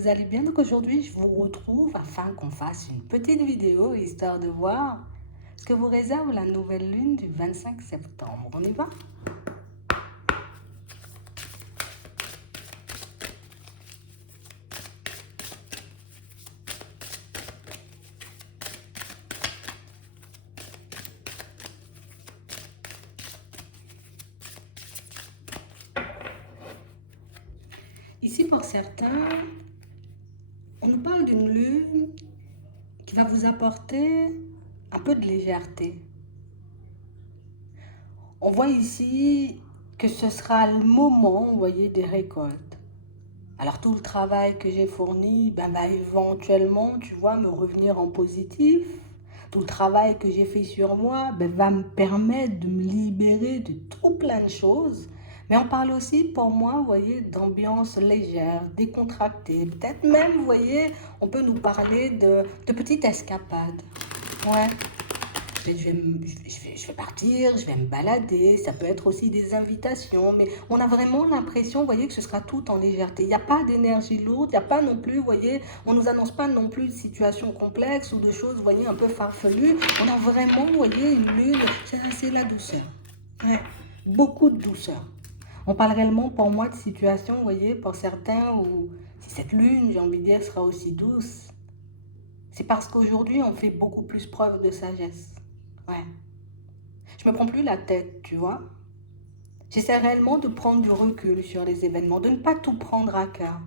vous allez bien. Donc aujourd'hui, je vous retrouve afin qu'on fasse une petite vidéo histoire de voir ce que vous réserve la nouvelle lune du 25 septembre. On y va? Ici, pour certains, on nous parle d'une lune qui va vous apporter un peu de légèreté. On voit ici que ce sera le moment, vous voyez, des récoltes. Alors tout le travail que j'ai fourni va éventuellement, tu vois, me revenir en positif. Tout le travail que j'ai fait sur moi va me permettre de me libérer de tout plein de choses. Mais on parle aussi pour moi, vous voyez, d'ambiance légère, décontractée. Peut-être même, vous voyez, on peut nous parler de petites escapades. Ouais. Je vais partir, je vais me balader, ça peut être aussi des invitations, mais on a vraiment l'impression, vous voyez, que ce sera tout en légèreté. Il n'y a pas d'énergie lourde, il n'y a pas non plus, vous voyez, on ne nous annonce pas non plus de situations complexes ou de choses, vous voyez, un peu farfelues. On a vraiment, vous voyez, une lune, c'est la douceur. Ouais, beaucoup de douceur. On parle réellement pour moi de situations, vous voyez, pour certains où si cette lune, j'ai envie de dire, sera aussi douce, c'est parce qu'aujourd'hui, on fait beaucoup plus preuve de sagesse. Ouais. Je me prends plus la tête, tu vois. J'essaie réellement de prendre du recul sur les événements, de ne pas tout prendre à cœur.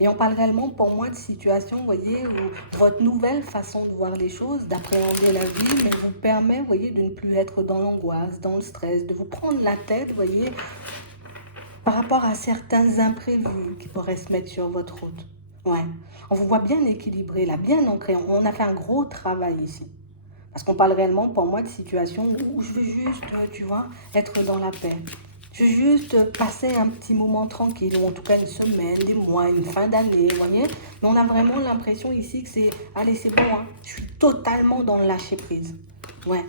Et on parle réellement pour moi de situations, vous voyez, où votre nouvelle façon de voir les choses, d'appréhender la vie, mais vous permet, vous voyez, de ne plus être dans l'angoisse, dans le stress, de vous prendre la tête, vous voyez, par rapport à certains imprévus qui pourraient se mettre sur votre route. Ouais. On vous voit bien équilibré, là, bien ancré. On a fait un gros travail ici. Parce qu'on parle réellement pour moi de situations où je veux juste, tu vois, être dans la paix. Je veux juste passer un petit moment tranquille, ou en tout cas une semaine, des mois, une fin d'année, vous voyez. Mais on a vraiment l'impression ici que c'est, allez, c'est bon, hein. Je suis totalement dans le lâcher prise. Ouais.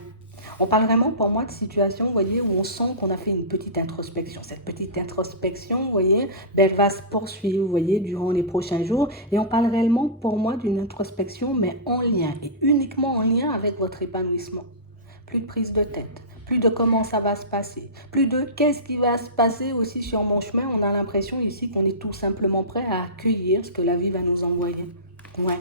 On parle vraiment pour moi de situations, vous voyez, où on sent qu'on a fait une petite introspection. Cette petite introspection, vous voyez, elle va se poursuivre, vous voyez, durant les prochains jours. Et on parle réellement pour moi d'une introspection, mais en lien, et uniquement en lien avec votre épanouissement. Plus de prise de tête, plus de comment ça va se passer, plus de qu'est-ce qui va se passer aussi sur mon chemin. On a l'impression ici qu'on est tout simplement prêt à accueillir ce que la vie va nous envoyer. Ouais.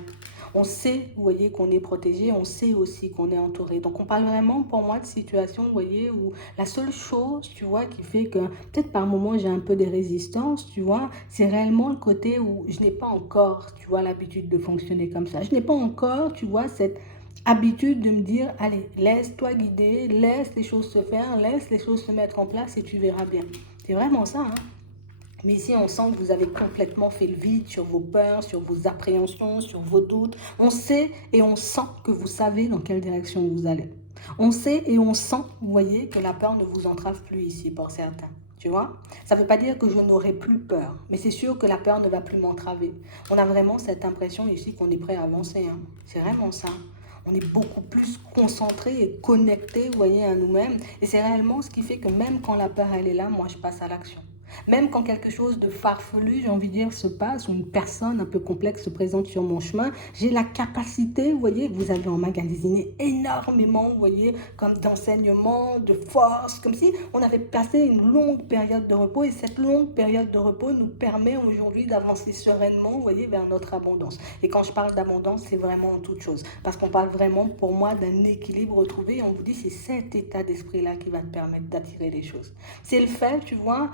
On sait, vous voyez, qu'on est protégé, on sait aussi qu'on est entouré. Donc, on parle vraiment, pour moi, de situations, vous voyez, où la seule chose, tu vois, qui fait que peut-être par moment j'ai un peu des résistances, tu vois, c'est réellement le côté où je n'ai pas encore, tu vois, l'habitude de fonctionner comme ça. Je n'ai pas encore, tu vois, cette habitude de me dire, allez, laisse-toi guider, laisse les choses se faire, laisse les choses se mettre en place et tu verras bien. C'est vraiment ça, hein. Mais ici, on sent que vous avez complètement fait le vide sur vos peurs, sur vos appréhensions, sur vos doutes. On sait et on sent que vous savez dans quelle direction vous allez. On sait et on sent, vous voyez, que la peur ne vous entrave plus ici pour certains. Tu vois? Ça ne veut pas dire que je n'aurai plus peur, mais c'est sûr que la peur ne va plus m'entraver. On a vraiment cette impression ici qu'on est prêt à avancer, hein. C'est vraiment ça. On est beaucoup plus concentré et connecté, vous voyez, à nous-mêmes. Et c'est réellement ce qui fait que même quand la peur, elle est là, moi, je passe à l'action. Même quand quelque chose de farfelu, j'ai envie de dire, se passe, ou une personne un peu complexe se présente sur mon chemin, j'ai la capacité, vous voyez, vous avez emmagasiné énormément, vous voyez, comme d'enseignement, de force, comme si on avait passé une longue période de repos, et cette longue période de repos nous permet aujourd'hui d'avancer sereinement, vous voyez, vers notre abondance. Et quand je parle d'abondance, c'est vraiment en toute chose, parce qu'on parle vraiment, pour moi, d'un équilibre retrouvé, et on vous dit, c'est cet état d'esprit-là qui va te permettre d'attirer les choses. C'est le fait, tu vois,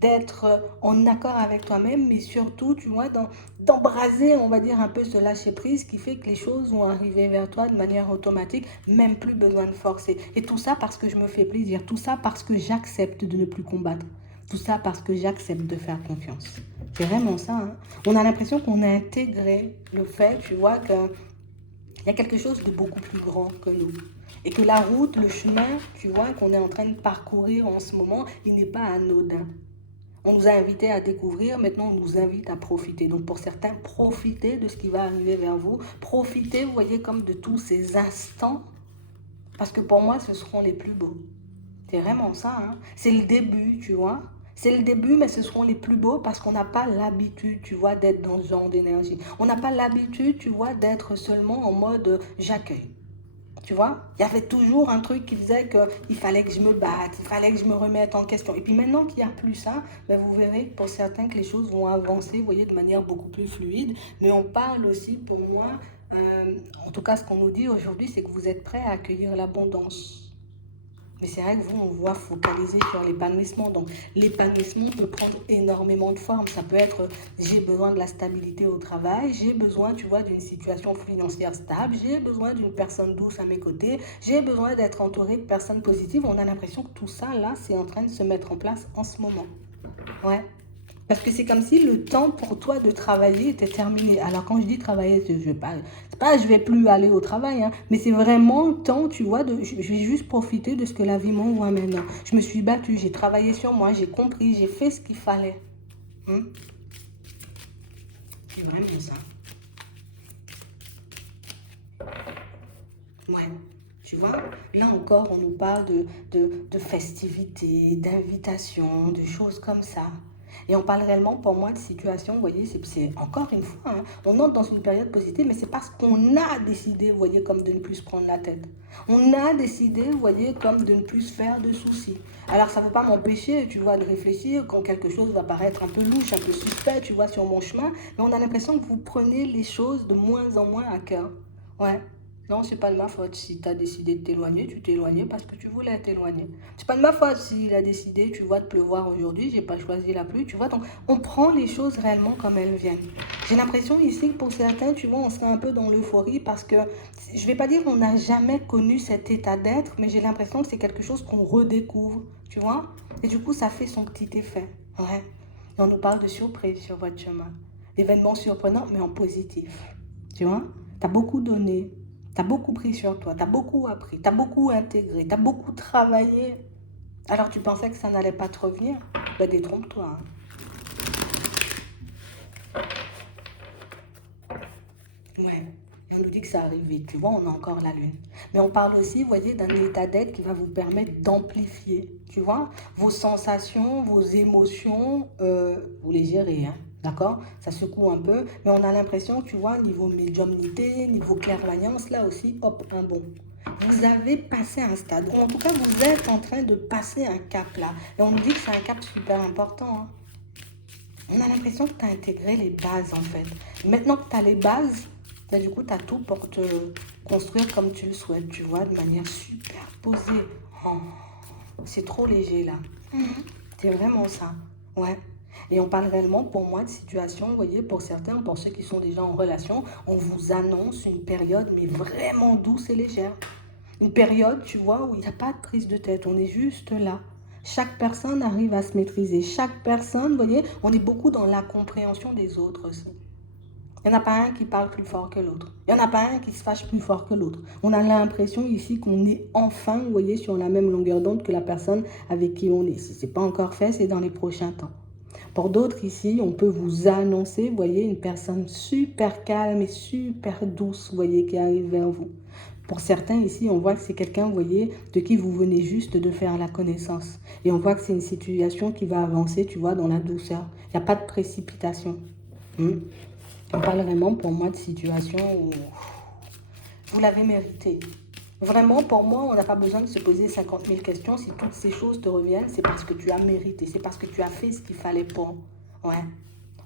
d'être en accord avec toi-même, mais surtout, tu vois, d'embraser, on va dire, un peu ce lâcher-prise qui fait que les choses vont arriver vers toi de manière automatique, même plus besoin de forcer. Et tout ça parce que je me fais plaisir, tout ça parce que j'accepte de ne plus combattre, tout ça parce que j'accepte de faire confiance. C'est vraiment ça, hein. On a l'impression qu'on a intégré le fait, tu vois, qu'il y a quelque chose de beaucoup plus grand que nous. Et que la route, le chemin, tu vois, qu'on est en train de parcourir en ce moment, il n'est pas anodin. On nous a invités à découvrir, maintenant on nous invite à profiter. Donc pour certains, profitez de ce qui va arriver vers vous. Profitez, vous voyez, comme de tous ces instants, parce que pour moi, ce seront les plus beaux. C'est vraiment ça, hein. C'est le début, tu vois. C'est le début, mais ce seront les plus beaux parce qu'on n'a pas l'habitude, tu vois, d'être dans ce genre d'énergie. On n'a pas l'habitude, tu vois, d'être seulement en mode j'accueille. Tu vois, il y avait toujours un truc qui faisait qu'il fallait que je me batte, il fallait que je me remette en question. Et puis maintenant qu'il n'y a plus ça, ben vous verrez pour certains que les choses vont avancer, vous voyez, de manière beaucoup plus fluide. Mais on parle aussi, pour moi, en tout cas ce qu'on nous dit aujourd'hui, c'est que vous êtes prêts à accueillir l'abondance. Mais c'est vrai que vous, on voit focaliser sur l'épanouissement. Donc, l'épanouissement peut prendre énormément de formes. Ça peut être, j'ai besoin de la stabilité au travail, j'ai besoin, tu vois, d'une situation financière stable, j'ai besoin d'une personne douce à mes côtés, j'ai besoin d'être entouré de personnes positives. On a l'impression que tout ça, là, c'est en train de se mettre en place en ce moment. Ouais. Parce que c'est comme si le temps pour toi de travailler était terminé. Alors quand je dis travailler, je vais pas, c'est pas je vais plus aller au travail, hein, mais c'est vraiment le temps, tu vois, je vais juste profiter de ce que la vie m'envoie maintenant. Je me suis battue, j'ai travaillé sur moi, j'ai compris, j'ai fait ce qu'il fallait. Hein. C'est vraiment ça. Ouais. Tu vois, là encore, on nous parle de festivités, d'invitations, de choses comme ça. Et on parle réellement, pour moi, de situation, vous voyez, c'est encore une fois, hein, on entre dans une période positive, mais c'est parce qu'on a décidé, vous voyez, comme de ne plus se prendre la tête. On a décidé, vous voyez, comme de ne plus se faire de soucis. Alors, ça ne peut pas m'empêcher, tu vois, de réfléchir quand quelque chose va paraître un peu louche, un peu suspect, tu vois, sur mon chemin, mais on a l'impression que vous prenez les choses de moins en moins à cœur. Ouais. Non, c'est pas de ma faute. Si tu as décidé de t'éloigner, tu t'es éloigné parce que tu voulais t'éloigner. C'est pas de ma faute s'il a décidé, tu vois, de pleuvoir aujourd'hui, j'ai pas choisi la pluie, tu vois. Donc, on prend les choses réellement comme elles viennent. J'ai l'impression ici que pour certains, tu vois, on serait un peu dans l'euphorie parce que, je vais pas dire qu'on n'a jamais connu cet état d'être, mais j'ai l'impression que c'est quelque chose qu'on redécouvre, tu vois. Et du coup, ça fait son petit effet. Ouais. Et on nous parle de surprise sur votre chemin. D'événements surprenants, mais en positif. Tu vois, tu as beaucoup donné. Tu as beaucoup pris sur toi, tu as beaucoup appris, tu as beaucoup intégré, tu as beaucoup travaillé. Alors tu pensais que ça n'allait pas te revenir? Ben détrompe-toi. Hein. Ouais. Et on nous dit que ça arrive vite. Tu vois, on a encore la lune. Mais on parle aussi, vous voyez, d'un état d'être qui va vous permettre d'amplifier, tu vois, vos sensations, vos émotions, vous les gérez, hein. D'accord? Ça secoue un peu, mais on a l'impression, tu vois, niveau médiumnité, niveau clairvoyance, là aussi, hop, un bond. Vous avez passé un stade, ou en tout cas, vous êtes en train de passer un cap là. Et on nous dit que c'est un cap super important. Hein. On a l'impression que tu as intégré les bases en fait. Maintenant que tu as les bases, bah, du coup, tu as tout pour te construire comme tu le souhaites, tu vois, de manière super posée. Oh, c'est trop léger là. C'est vraiment ça. Ouais. Et on parle réellement, pour moi, de situation, vous voyez, pour certains, pour ceux qui sont déjà en relation, on vous annonce une période, mais vraiment douce et légère. Une période, tu vois, où il n'y a pas de prise de tête, on est juste là. Chaque personne arrive à se maîtriser. Chaque personne, vous voyez, on est beaucoup dans la compréhension des autres aussi. Il n'y en a pas un qui parle plus fort que l'autre. Il n'y en a pas un qui se fâche plus fort que l'autre. On a l'impression ici qu'on est enfin, vous voyez, sur la même longueur d'onde que la personne avec qui on est. Si ce n'est pas encore fait, c'est dans les prochains temps. Pour d'autres ici, on peut vous annoncer, vous voyez, une personne super calme et super douce, vous voyez, qui arrive vers vous. Pour certains ici, on voit que c'est quelqu'un, vous voyez, de qui vous venez juste de faire la connaissance. Et on voit que c'est une situation qui va avancer, tu vois, dans la douceur. Il n'y a pas de précipitation. On parle vraiment pour moi de situation où vous l'avez mérité. Vraiment, pour moi, on n'a pas besoin de se poser 50 000 questions. Si toutes ces choses te reviennent, c'est parce que tu as mérité. C'est parce que tu as fait ce qu'il fallait pour. Ouais.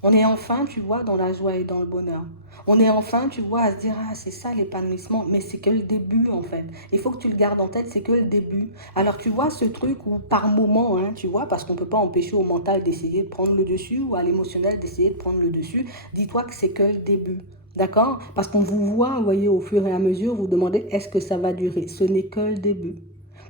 On est enfin, tu vois, dans la joie et dans le bonheur. On est enfin, tu vois, à se dire, ah, c'est ça l'épanouissement. Mais c'est que le début, en fait. Il faut que tu le gardes en tête, c'est que le début. Alors, tu vois, ce truc où, par moment, hein, tu vois, parce qu'on ne peut pas empêcher au mental d'essayer de prendre le dessus ou à l'émotionnel d'essayer de prendre le dessus, dis-toi que c'est que le début. D'accord? Parce qu'on vous voit, vous voyez, au fur et à mesure, vous demandez, est-ce que ça va durer? Ce n'est que le début.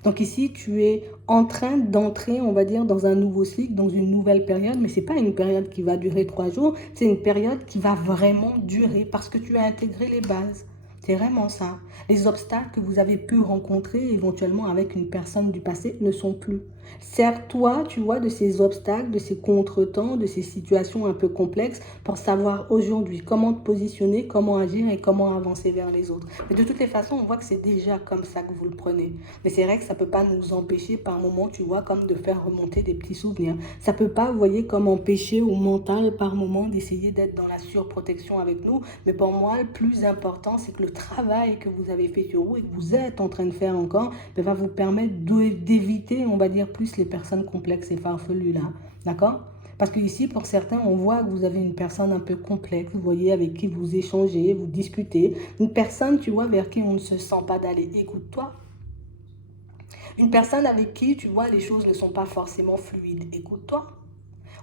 Donc ici, tu es en train d'entrer, on va dire, dans un nouveau cycle, dans une nouvelle période, mais ce n'est pas une période qui va durer 3 jours, c'est une période qui va vraiment durer parce que tu as intégré les bases. C'est vraiment ça. Les obstacles que vous avez pu rencontrer éventuellement avec une personne du passé ne sont plus. Sers-toi, tu vois, de ces obstacles, de ces contretemps, de ces situations un peu complexes pour savoir aujourd'hui comment te positionner, comment agir et comment avancer vers les autres. Mais de toutes les façons, on voit que c'est déjà comme ça que vous le prenez. Mais c'est vrai que ça ne peut pas nous empêcher par moment, tu vois, comme de faire remonter des petits souvenirs. Ça ne peut pas, vous voyez, comme empêcher au mental par moment d'essayer d'être dans la surprotection avec nous. Mais pour moi, le plus important, c'est que le travail que vous avez fait sur vous et que vous êtes en train de faire encore va vous permettre d'éviter, on va dire, plus les personnes complexes et farfelues là. D'accord? Parce que ici, pour certains, on voit que vous avez une personne un peu complexe, vous voyez, avec qui vous échangez, vous discutez. Une personne, tu vois, vers qui on ne se sent pas d'aller. Écoute-toi. Une personne avec qui, tu vois, les choses ne sont pas forcément fluides. Écoute-toi.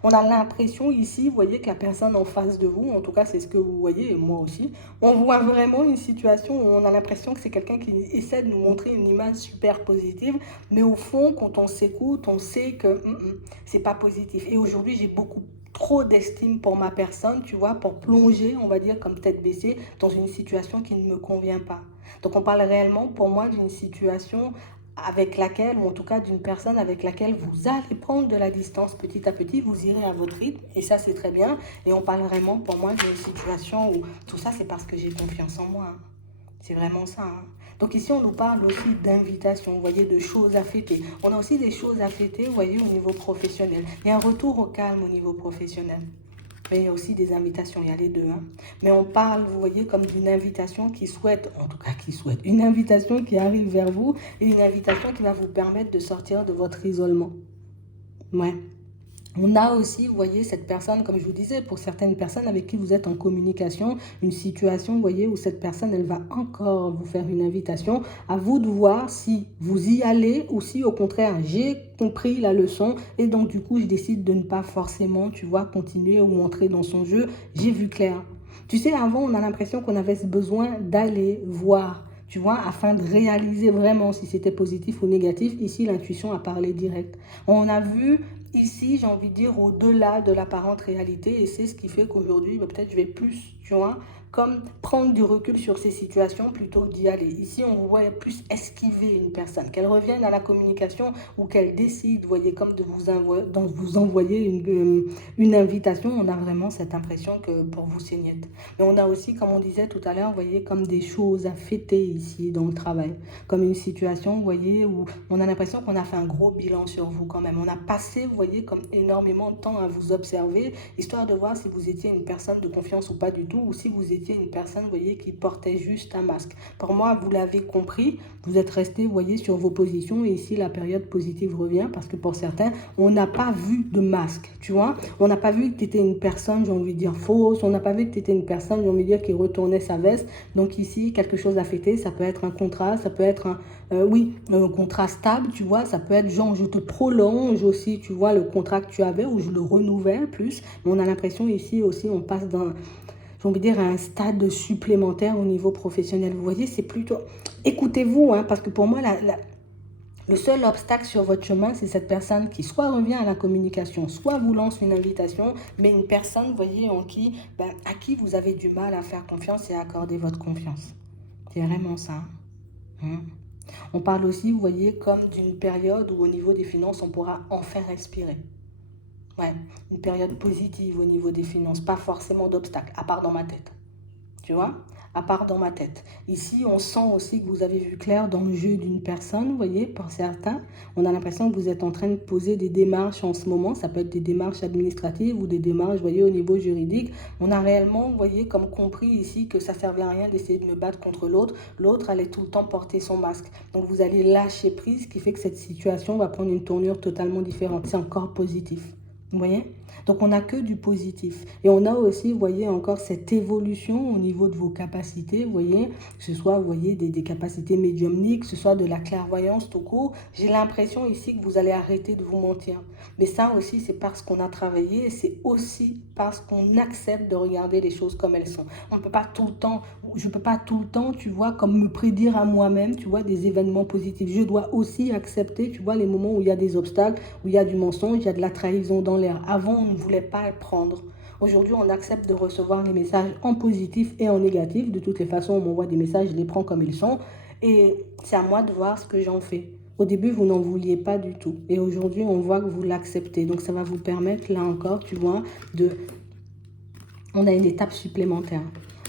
On a l'impression ici, vous voyez, que la personne en face de vous, en tout cas c'est ce que vous voyez, et moi aussi, on voit vraiment une situation où on a l'impression que c'est quelqu'un qui essaie de nous montrer une image super positive, mais au fond, quand on s'écoute, on sait que c'est pas positif. Et aujourd'hui, j'ai beaucoup trop d'estime pour ma personne, tu vois, pour plonger, on va dire, comme tête baissée, dans une situation qui ne me convient pas. Donc on parle réellement, pour moi, d'une situation avec laquelle, ou en tout cas d'une personne avec laquelle vous allez prendre de la distance petit à petit, vous irez à votre rythme, et ça c'est très bien, et on parle vraiment pour moi d'une situation où tout ça c'est parce que j'ai confiance en moi, hein. C'est vraiment ça, hein. Donc ici on nous parle aussi d'invitation, vous voyez, de choses à fêter. On a aussi des choses à fêter, vous voyez, au niveau professionnel. Il y a un retour au calme au niveau professionnel. Mais il y a aussi des invitations, il y a les deux, hein. Mais on parle, vous voyez, comme d'une invitation qui souhaite, en tout cas qui souhaite, une invitation qui arrive vers vous et une invitation qui va vous permettre de sortir de votre isolement. Ouais. On a aussi, vous voyez, cette personne, comme je vous disais, pour certaines personnes avec qui vous êtes en communication, une situation, vous voyez, où cette personne, elle va encore vous faire une invitation. À vous de voir si vous y allez ou si, au contraire, j'ai compris la leçon et donc, du coup, je décide de ne pas forcément, tu vois, continuer ou entrer dans son jeu. J'ai vu clair. Tu sais, avant, on a l'impression qu'on avait ce besoin d'aller voir, tu vois, afin de réaliser vraiment si c'était positif ou négatif. Ici, l'intuition a parlé direct. On a vu ici, j'ai envie de dire, au-delà de l'apparente réalité, et c'est ce qui fait qu'aujourd'hui, peut-être je vais plus, tu vois, comme prendre du recul sur ces situations plutôt que d'y aller. Ici, on voit plus esquiver une personne, qu'elle revienne à la communication ou qu'elle décide, vous voyez, comme de vous envoyer une invitation. On a vraiment cette impression que pour vous, c'est niet. Mais on a aussi, comme on disait tout à l'heure, vous voyez, comme des choses à fêter ici dans le travail. Comme une situation, vous voyez, où on a l'impression qu'on a fait un gros bilan sur vous quand même. On a passé, vous voyez, comme énormément de temps à vous observer, histoire de voir si vous étiez une personne de confiance ou pas du tout, ou si vous étiez une personne, vous voyez, qui portait juste un masque. Pour moi, vous l'avez compris, vous êtes resté, vous voyez, sur vos positions, et ici, la période positive revient, parce que pour certains, on n'a pas vu de masque, tu vois. On n'a pas vu que tu étais une personne, j'ai envie de dire, fausse, on n'a pas vu que tu étais une personne, j'ai envie de dire, qui retournait sa veste. Donc ici, quelque chose à fêter, ça peut être un contrat, ça peut être un contrat stable, tu vois, ça peut être genre, je te prolonge aussi, tu vois, le contrat que tu avais, ou je le renouvelle plus. Mais on a l'impression ici aussi, on passe d'un, j'ai envie de dire, à un stade supplémentaire au niveau professionnel. Vous voyez, c'est plutôt... Écoutez-vous, hein, parce que pour moi, le seul obstacle sur votre chemin, c'est cette personne qui soit revient à la communication, soit vous lance une invitation, mais une personne, vous voyez, à qui vous avez du mal à faire confiance et à accorder votre confiance. C'est vraiment ça, hein. On parle aussi, vous voyez, comme d'une période où au niveau des finances, on pourra enfin respirer. Ouais, une période positive au niveau des finances, pas forcément d'obstacles, à part dans ma tête. Tu vois, à part dans ma tête. Ici, on sent aussi que vous avez vu clair dans le jeu d'une personne, vous voyez, pour certains. On a l'impression que vous êtes en train de poser des démarches en ce moment. Ça peut être des démarches administratives ou des démarches, vous voyez, au niveau juridique. On a réellement, vous voyez, comme compris ici que ça ne servait à rien d'essayer de me battre contre l'autre. L'autre allait tout le temps porter son masque. Donc, vous allez lâcher prise, ce qui fait que cette situation va prendre une tournure totalement différente. C'est encore positif. Vous voyez? Donc, on n'a que du positif. Et on a aussi, vous voyez, encore cette évolution au niveau de vos capacités, vous voyez, que ce soit, vous voyez, des capacités médiumniques, que ce soit de la clairvoyance tout court. J'ai l'impression ici que vous allez arrêter de vous mentir. Mais ça aussi, c'est parce qu'on a travaillé et c'est aussi parce qu'on accepte de regarder les choses comme elles sont. On ne peut pas tout le temps, je ne peux pas tout le temps, tu vois, comme me prédire à moi-même, tu vois, des événements positifs. Je dois aussi accepter, tu vois, les moments où il y a des obstacles, où il y a du mensonge, il y a de la trahison dans l'air. Avant, on ne voulait pas le prendre. Aujourd'hui, on accepte de recevoir les messages en positif et en négatif. De toutes les façons, on m'envoie des messages, je les prends comme ils sont. Et c'est à moi de voir ce que j'en fais. Au début, vous n'en vouliez pas du tout. Et aujourd'hui, on voit que vous l'acceptez. Donc, ça va vous permettre, là encore, tu vois, on a une étape supplémentaire.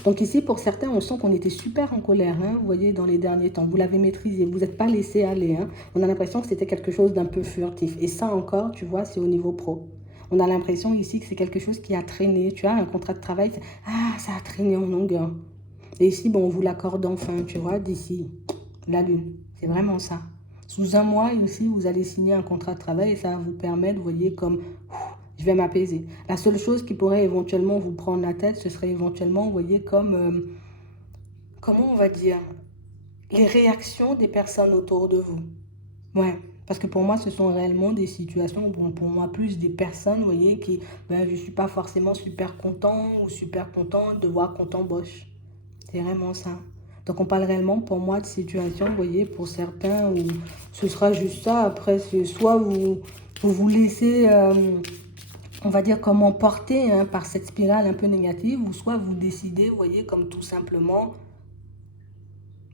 Donc ici, pour certains, on sent qu'on était super en colère, hein, vous voyez, dans les derniers temps. Vous l'avez maîtrisé, vous n'êtes pas laissé aller. Hein. On a l'impression que c'était quelque chose d'un peu furtif. Et ça encore, tu vois, c'est au niveau pro. On a l'impression ici que c'est quelque chose qui a traîné. Tu as un contrat de travail, ça a traîné en longueur. Et ici, bon, on vous l'accorde enfin, tu vois, d'ici la lune. C'est vraiment ça. Sous un mois, ici, vous allez signer un contrat de travail et ça va vous permettre, vous voyez, comme je vais m'apaiser. La seule chose qui pourrait éventuellement vous prendre la tête, ce serait éventuellement, vous voyez, comme, comment on va dire, les réactions des personnes autour de vous. Ouais, parce que pour moi, ce sont réellement des situations, bon, pour moi, plus des personnes, vous voyez, qui, ben, je ne suis pas forcément super content ou super contente de voir qu'on t'embauche. C'est vraiment ça. Donc on parle réellement pour moi de situation, vous voyez, pour certains où ce sera juste ça. Après, c'est soit vous laissez, on va dire, comme emporter hein, par cette spirale un peu négative, ou soit vous décidez, vous voyez, comme tout simplement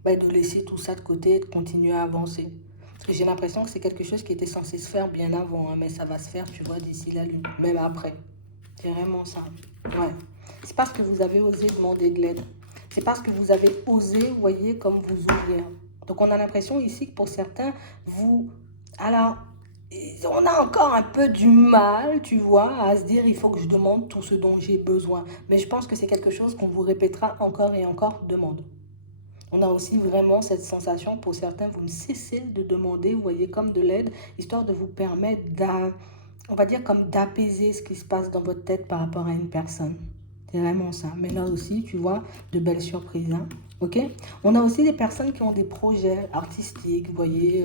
de laisser tout ça de côté et de continuer à avancer. Parce que j'ai l'impression que c'est quelque chose qui était censé se faire bien avant, hein, mais ça va se faire, tu vois, d'ici la lune, même après. C'est vraiment ça. Ouais. C'est parce que vous avez osé demander de l'aide. C'est parce que vous avez osé, vous voyez, comme vous ouvrir. Donc on a l'impression ici que pour certains, alors, on a encore un peu du mal, tu vois, à se dire il faut que je demande tout ce dont j'ai besoin. Mais je pense que c'est quelque chose qu'on vous répétera encore et encore, demande. On a aussi vraiment cette sensation, pour certains, vous ne cessez de demander, vous voyez, comme de l'aide, histoire de vous permettre on va dire comme d'apaiser ce qui se passe dans votre tête par rapport à une personne. C'est vraiment ça. Mais là aussi, tu vois, de belles surprises. Hein? Ok. On a aussi des personnes qui ont des projets artistiques, vous voyez,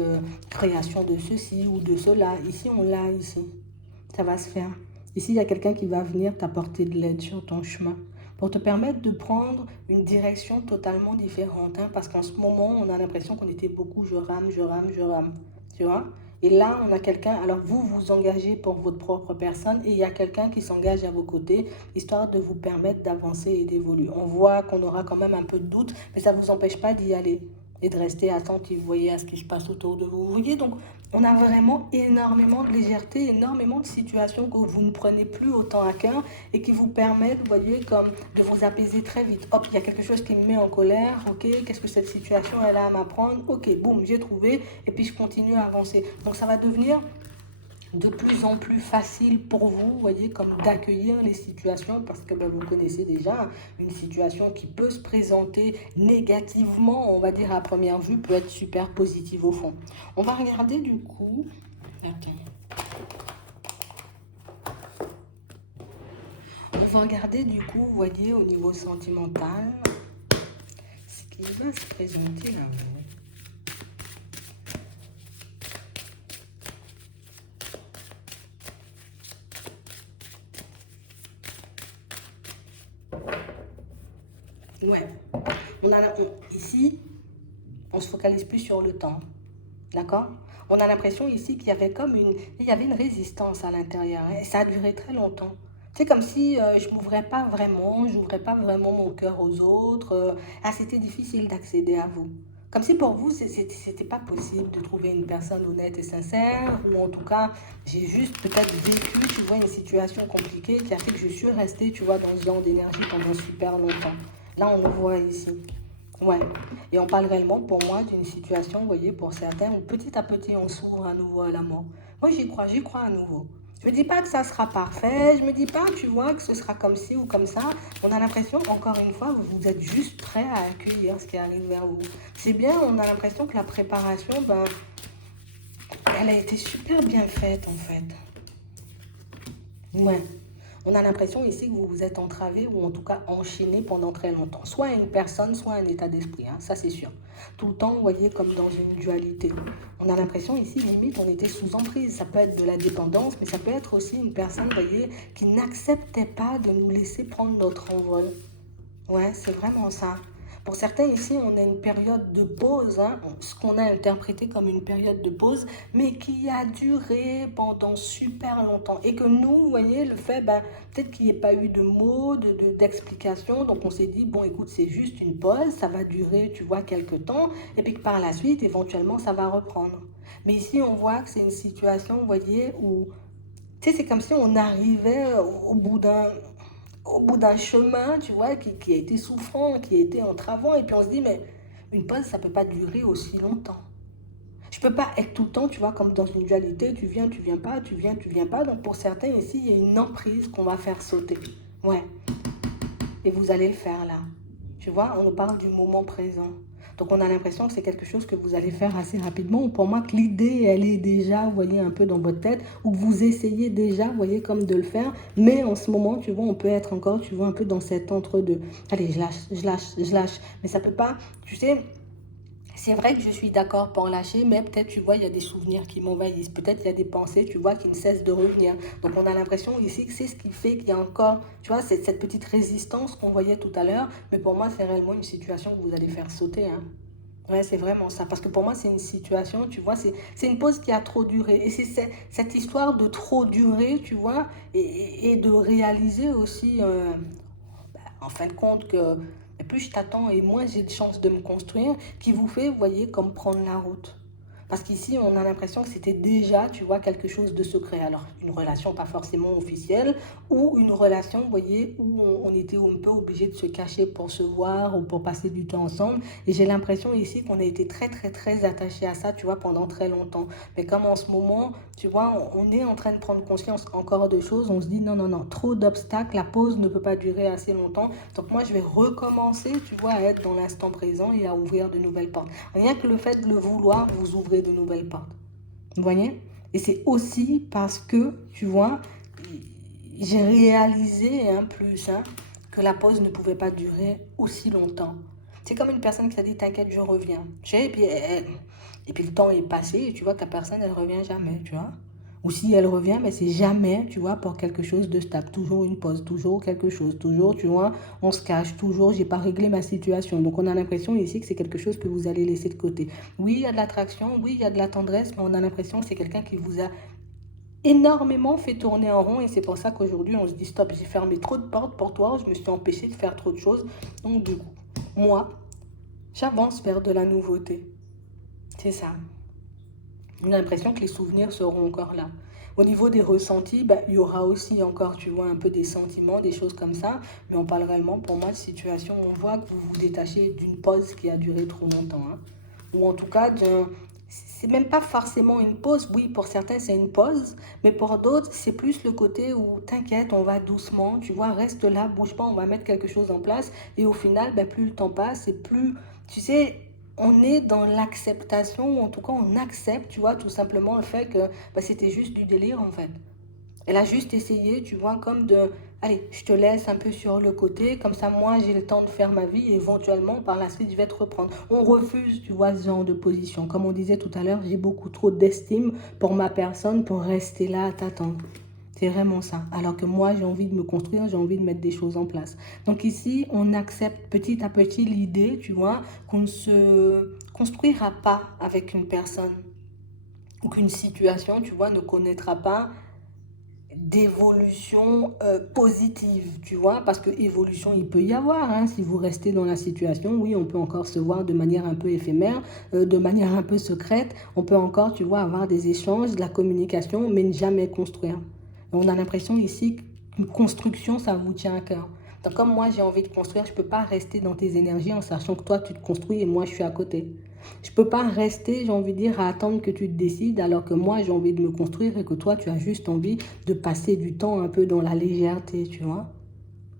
création de ceci ou de cela. Ici, on l'a ici. Ça va se faire. Ici, il y a quelqu'un qui va venir t'apporter de l'aide sur ton chemin pour te permettre de prendre une direction totalement différente. Hein, parce qu'en ce moment, on a l'impression qu'on était beaucoup je rame, je rame, je rame. Tu vois? Et là, on a quelqu'un, alors vous vous engagez pour votre propre personne et il y a quelqu'un qui s'engage à vos côtés, histoire de vous permettre d'avancer et d'évoluer. On voit qu'on aura quand même un peu de doute, mais ça ne vous empêche pas d'y aller et de rester attentif, vous voyez, à ce qui se passe autour de vous. Vous voyez, donc, on a vraiment énormément de légèreté, énormément de situations que vous ne prenez plus autant à cœur et qui vous permettent, vous voyez, comme de vous apaiser très vite. Hop, il y a quelque chose qui me met en colère, ok, qu'est-ce que cette situation elle a à m'apprendre, ok, boum, j'ai trouvé, et puis je continue à avancer. Donc ça va devenir de plus en plus facile pour vous, vous voyez, comme d'accueillir les situations, parce que vous connaissez déjà une situation qui peut se présenter négativement, on va dire à première vue, peut être super positive au fond. On va regarder du coup, attends. On va regarder du coup, vous voyez, au niveau sentimental, ce qui va se présenter à vous. Ouais, ici, on se focalise plus sur le temps, d'accord? On a l'impression ici qu'il y avait il y avait une résistance à l'intérieur hein, et ça a duré très longtemps. C'est comme si je m'ouvrais pas vraiment, j'ouvrais pas vraiment mon cœur aux autres. C'était difficile d'accéder à vous. Comme si pour vous, c'était pas possible de trouver une personne honnête et sincère, ou en tout cas, j'ai juste peut-être vécu, tu vois, une situation compliquée qui a fait que je suis restée, tu vois, dans ce genre d'énergie pendant super longtemps. Là, on le voit ici. Ouais. Et on parle réellement, pour moi, d'une situation, vous voyez, pour certains, où petit à petit, on s'ouvre à nouveau à l'amour. Moi, j'y crois à nouveau. Je me dis pas que ça sera parfait, je me dis pas, tu vois, que ce sera comme ci ou comme ça. On a l'impression, encore une fois, vous êtes juste prêt à accueillir ce qui arrive vers vous. C'est bien, on a l'impression que la préparation, elle a été super bien faite, en fait. Ouais. On a l'impression ici que vous vous êtes entravé ou en tout cas enchaîné pendant très longtemps. Soit une personne, soit un état d'esprit, hein, ça c'est sûr. Tout le temps, vous voyez, comme dans une dualité. On a l'impression ici, limite, on était sous emprise. Ça peut être de la dépendance, mais ça peut être aussi une personne, vous voyez, qui n'acceptait pas de nous laisser prendre notre envol. Ouais, c'est vraiment ça. Pour certains ici, on a une période de pause, hein, ce qu'on a interprété comme une période de pause, mais qui a duré pendant super longtemps. Et que nous, vous voyez, le fait, ben, peut-être qu'il n'y ait pas eu de mots, d'explications, donc on s'est dit, bon, écoute, c'est juste une pause, ça va durer, tu vois, quelques temps, et puis que par la suite, éventuellement, ça va reprendre. Mais ici, on voit que c'est une situation, vous voyez, où, tu sais, c'est comme si on arrivait au bout d'un chemin, tu vois, qui a été souffrant, qui a été entravant, et puis on se dit, mais une pause, ça ne peut pas durer aussi longtemps. Je ne peux pas être tout le temps, tu vois, comme dans une dualité, tu viens pas, tu viens, tu viens pas. Donc pour certains ici, il y a une emprise qu'on va faire sauter. Ouais, et vous allez le faire là. Tu vois, on nous parle du moment présent. Donc on a l'impression que c'est quelque chose que vous allez faire assez rapidement. Pour moi, que l'idée, elle est déjà, vous voyez, un peu dans votre tête, ou que vous essayez déjà, vous voyez, comme de le faire. Mais en ce moment, tu vois, on peut être encore, tu vois, un peu dans cet entre-deux. Allez, je lâche, je lâche, je lâche. Mais ça peut pas, tu sais, c'est vrai que je suis d'accord pour lâcher, mais peut-être, tu vois, il y a des souvenirs qui m'envahissent. Peut-être il y a des pensées, tu vois, qui ne cessent de revenir. Donc on a l'impression ici que c'est ce qui fait qu'il y a encore, tu vois, cette petite résistance qu'on voyait tout à l'heure. Mais pour moi, c'est réellement une situation que vous allez faire sauter, hein. Ouais, c'est vraiment ça. Parce que pour moi, c'est une situation, tu vois, c'est une pause qui a trop duré. Et c'est cette histoire de trop durer, tu vois, et de réaliser aussi, en fin de compte, que plus je t'attends et moins j'ai de chances de me construire, qui vous fait, vous voyez, comme prendre la route. Parce qu'ici, on a l'impression que c'était déjà, tu vois, quelque chose de secret. Alors, une relation pas forcément officielle, ou une relation, vous voyez, où on était un peu obligé de se cacher pour se voir ou pour passer du temps ensemble. Et j'ai l'impression ici qu'on a été très, très, très attachés à ça, tu vois, pendant très longtemps. Mais comme en ce moment, tu vois, on est en train de prendre conscience encore de choses, on se dit non, non, non, trop d'obstacles, la pause ne peut pas durer assez longtemps. Donc moi, je vais recommencer, tu vois, à être dans l'instant présent et à ouvrir de nouvelles portes. Rien que le fait de le vouloir, vous ouvrez de nouvelles portes. Vous voyez? Et c'est aussi parce que, tu vois, j'ai réalisé un plus, hein, que la pause ne pouvait pas durer aussi longtemps. C'est comme une personne qui t'a dit, t'inquiète, je reviens. Tu sais, et puis le temps est passé et tu vois que la personne, elle revient jamais, tu vois. Ou si elle revient, mais c'est jamais, tu vois, pour quelque chose de stable. Toujours une pause, toujours quelque chose, toujours, tu vois, on se cache, toujours, j'ai pas réglé ma situation. Donc on a l'impression ici que c'est quelque chose que vous allez laisser de côté. Oui, il y a de l'attraction, oui, il y a de la tendresse, mais on a l'impression que c'est quelqu'un qui vous a énormément fait tourner en rond et c'est pour ça qu'aujourd'hui on se dit stop, j'ai fermé trop de portes pour toi, je me suis empêché de faire trop de choses. Donc du coup, moi, j'avance vers de la nouveauté. C'est ça. On a l'impression que les souvenirs seront encore là. Au niveau des ressentis, ben, il y aura aussi encore, tu vois, un peu des sentiments, des choses comme ça. Mais on parle réellement, pour moi, de situation où on voit que vous vous détachez d'une pause qui a duré trop longtemps, hein. Ou en tout cas, c'est même pas forcément une pause. Oui, pour certains, c'est une pause. Mais pour d'autres, c'est plus le côté où t'inquiète, on va doucement. Tu vois, reste là, bouge pas, on va mettre quelque chose en place. Et au final, ben, plus le temps passe et plus, tu sais, on est dans l'acceptation, ou en tout cas on accepte, tu vois, tout simplement le fait que bah, c'était juste du délire en fait. Elle a juste essayé, tu vois, comme de, allez, je te laisse un peu sur le côté, comme ça moi j'ai le temps de faire ma vie et éventuellement par la suite je vais te reprendre. On refuse, tu vois, ce genre de position. Comme on disait tout à l'heure, j'ai beaucoup trop d'estime pour ma personne pour rester là à t'attendre. C'est vraiment ça. Alors que moi, j'ai envie de me construire, j'ai envie de mettre des choses en place. Donc ici, on accepte petit à petit l'idée, tu vois, qu'on ne se construira pas avec une personne ou qu'une situation, tu vois, ne connaîtra pas d'évolution positive, tu vois, parce que évolution, il peut y avoir, hein, si vous restez dans la situation, oui, on peut encore se voir de manière un peu éphémère, de manière un peu secrète, on peut encore, tu vois, avoir des échanges, de la communication, mais ne jamais construire. Et on a l'impression ici qu'une construction, ça vous tient à cœur. Donc comme moi, j'ai envie de construire, je ne peux pas rester dans tes énergies en sachant que toi, tu te construis et moi, je suis à côté. Je ne peux pas rester, j'ai envie de dire, à attendre que tu te décides alors que moi, j'ai envie de me construire et que toi, tu as juste envie de passer du temps un peu dans la légèreté, tu vois.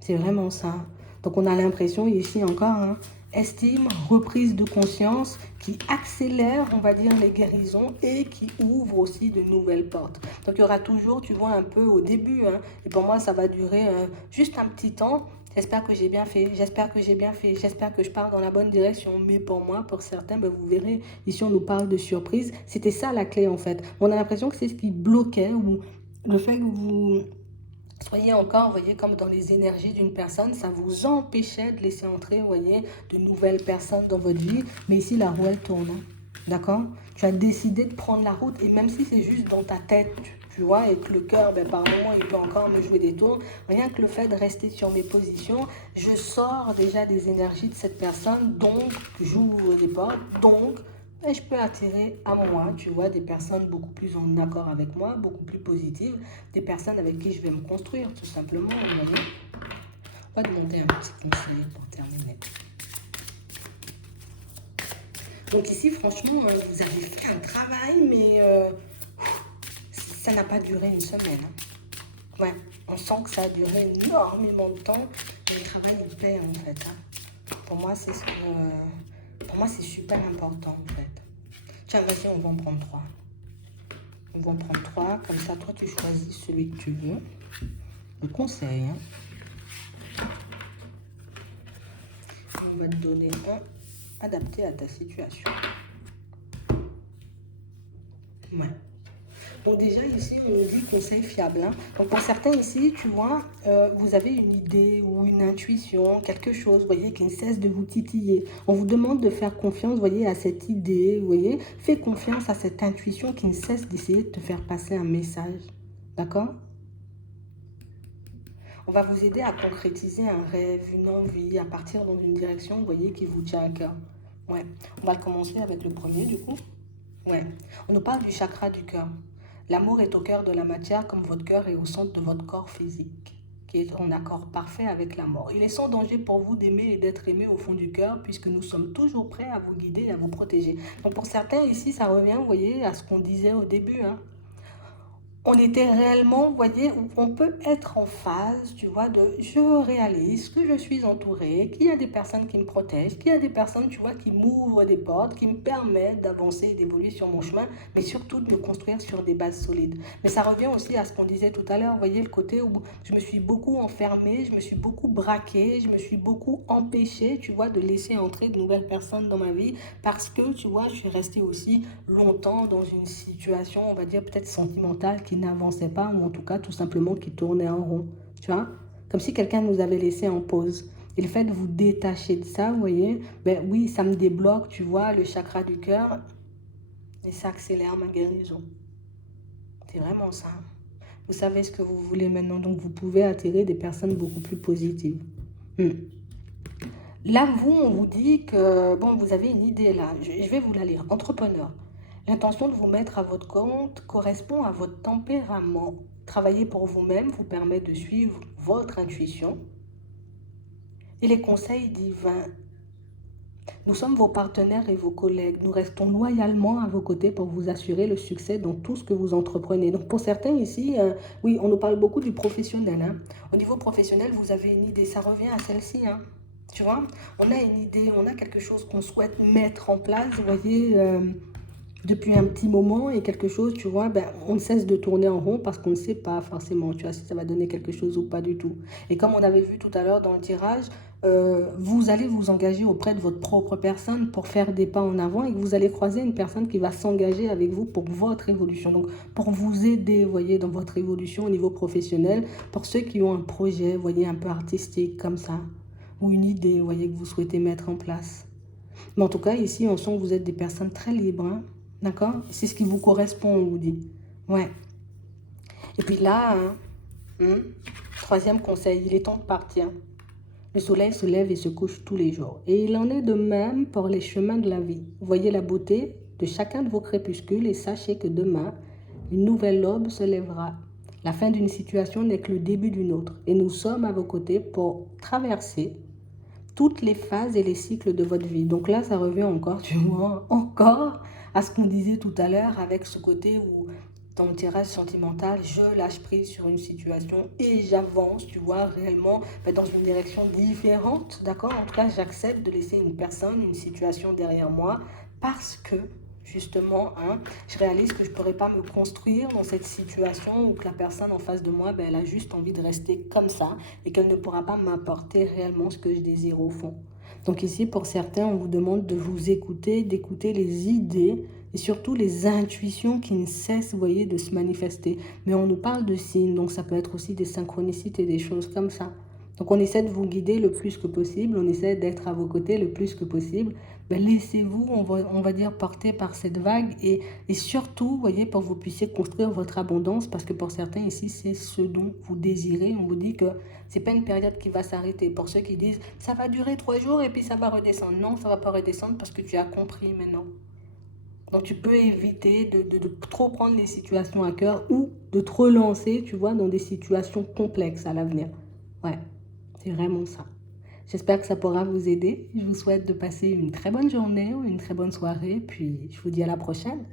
C'est vraiment ça. Donc on a l'impression ici encore, hein, estime, reprise de conscience qui accélère, on va dire, les guérisons et qui ouvre aussi de nouvelles portes. Donc il y aura toujours, tu vois, un peu au début, hein, et pour moi ça va durer juste un petit temps. J'espère que j'ai bien fait, j'espère que j'ai bien fait, j'espère que je pars dans la bonne direction. Mais pour moi, pour certains, ben, vous verrez, ici on nous parle de surprise. C'était ça la clé en fait. On a l'impression que c'est ce qui bloquait ou le fait que vous soyez encore, vous voyez, comme dans les énergies d'une personne, ça vous empêchait de laisser entrer, vous voyez, de nouvelles personnes dans votre vie. Mais ici, la roue, elle tourne. Hein. D'accord? Tu as décidé de prendre la route, et même si c'est juste dans ta tête, tu vois, et que le cœur, ben, par moment, il peut encore me jouer des tours, rien que le fait de rester sur mes positions, je sors déjà des énergies de cette personne, donc j'ouvre des portes, donc et je peux attirer à moi, tu vois, des personnes beaucoup plus en accord avec moi, beaucoup plus positives, des personnes avec qui je vais me construire, tout simplement, vous voyez. On va demander un petit conseil pour terminer. Donc ici, franchement, vous avez fait un travail, mais ça n'a pas duré une semaine. Hein. Ouais, on sent que ça a duré énormément de temps, et le travail, il paie, en fait. Hein. Pour moi, c'est super important, en fait. Tiens, vas-y, on va en prendre 3. On va en prendre 3, comme ça, toi, tu choisis celui que tu veux. Le conseil, hein. On va te donner un adapté à ta situation. Ouais. Donc déjà ici, on nous dit conseil fiable. Hein. Donc pour certains ici, tu vois, vous avez une idée ou une intuition, quelque chose, vous voyez, qui ne cesse de vous titiller. On vous demande de faire confiance, vous voyez, à cette idée, vous voyez. Fais confiance à cette intuition qui ne cesse d'essayer de te faire passer un message. D'accord? On va vous aider à concrétiser un rêve, une envie, à partir dans une direction, vous voyez, qui vous tient à cœur. Ouais. On va commencer avec le premier, du coup. Ouais. On nous parle du chakra du cœur. L'amour est au cœur de la matière comme votre cœur est au centre de votre corps physique, qui est en accord parfait avec la mort. Il est sans danger pour vous d'aimer et d'être aimé au fond du cœur, puisque nous sommes toujours prêts à vous guider et à vous protéger. Donc pour certains ici, ça revient, vous voyez, à ce qu'on disait au début, hein. On était réellement, vous voyez, on peut être en phase, tu vois, de je réalise que je suis entourée, qu'il y a des personnes qui me protègent, qu'il y a des personnes, tu vois, qui m'ouvrent des portes, qui me permettent d'avancer et d'évoluer sur mon chemin, mais surtout de me construire sur des bases solides. Mais ça revient aussi à ce qu'on disait tout à l'heure, vous voyez, le côté où je me suis beaucoup enfermée, je me suis beaucoup braquée, je me suis beaucoup empêchée, tu vois, de laisser entrer de nouvelles personnes dans ma vie parce que, tu vois, je suis restée aussi longtemps dans une situation, on va dire, peut-être sentimentale qui n'avançait pas, ou en tout cas tout simplement qui tournait en rond, tu vois, comme si quelqu'un nous avait laissé en pause. Et le fait de vous détacher de ça, vous voyez, ben oui, ça me débloque, tu vois, le chakra du cœur, et ça accélère ma guérison. C'est vraiment ça. Vous savez ce que vous voulez maintenant, donc vous pouvez attirer des personnes beaucoup plus positives. Là, vous, on vous dit que, bon, vous avez une idée là, je vais vous la lire. Entrepreneur. L'intention de vous mettre à votre compte correspond à votre tempérament. Travailler pour vous-même vous permet de suivre votre intuition et les conseils divins. Nous sommes vos partenaires et vos collègues. Nous restons loyalement à vos côtés pour vous assurer le succès dans tout ce que vous entreprenez. Donc pour certains ici, oui, on nous parle beaucoup du professionnel. Hein. Au niveau professionnel, vous avez une idée, ça revient à celle-ci. Hein. Tu vois, on a une idée, on a quelque chose qu'on souhaite mettre en place, vous voyez, depuis un petit moment et quelque chose, tu vois, ben, on ne cesse de tourner en rond parce qu'on ne sait pas forcément, tu vois, si ça va donner quelque chose ou pas du tout. Et comme on avait vu tout à l'heure dans le tirage, vous allez vous engager auprès de votre propre personne pour faire des pas en avant et que vous allez croiser une personne qui va s'engager avec vous pour votre évolution. Donc, pour vous aider, vous voyez, dans votre évolution au niveau professionnel, pour ceux qui ont un projet, vous voyez, un peu artistique comme ça, ou une idée, vous voyez, que vous souhaitez mettre en place. Mais en tout cas, ici, on sent que vous êtes des personnes très libres, hein. D'accord? C'est ce qui vous correspond, on vous dit. Ouais. Et puis là, hein, troisième conseil, il est temps de partir. Le soleil se lève et se couche tous les jours. Et il en est de même pour les chemins de la vie. Voyez la beauté de chacun de vos crépuscules et sachez que demain, une nouvelle aube se lèvera. La fin d'une situation n'est que le début d'une autre. Et nous sommes à vos côtés pour traverser toutes les phases et les cycles de votre vie. Donc là, ça revient encore, tu vois, encore à ce qu'on disait tout à l'heure avec ce côté où dans le tirage sentimental, je lâche prise sur une situation et j'avance, tu vois, réellement dans une direction différente, d'accord? En tout cas, j'accepte de laisser une personne, une situation derrière moi parce que justement, hein, je réalise que je ne pourrais pas me construire dans cette situation où que la personne en face de moi, ben, elle a juste envie de rester comme ça et qu'elle ne pourra pas m'apporter réellement ce que je désire au fond. Donc ici, pour certains, on vous demande de vous écouter, d'écouter les idées et surtout les intuitions qui ne cessent, vous voyez, de se manifester. Mais on nous parle de signes, donc ça peut être aussi des synchronicités, des choses comme ça. Donc on essaie de vous guider le plus que possible, on essaie d'être à vos côtés le plus que possible. Ben, laissez-vous, on va dire, porter par cette vague et surtout, vous voyez, pour que vous puissiez construire votre abondance, parce que pour certains ici, c'est ce dont vous désirez. On vous dit que c'est pas une période qui va s'arrêter. Pour ceux qui disent, ça va durer 3 jours et puis ça va redescendre. Non, ça va pas redescendre parce que tu as compris maintenant. Donc tu peux éviter de trop prendre les situations à cœur ou de te relancer, tu vois, dans des situations complexes à l'avenir. Ouais, c'est vraiment ça. J'espère que ça pourra vous aider. Je vous souhaite de passer une très bonne journée ou une très bonne soirée, puis je vous dis à la prochaine.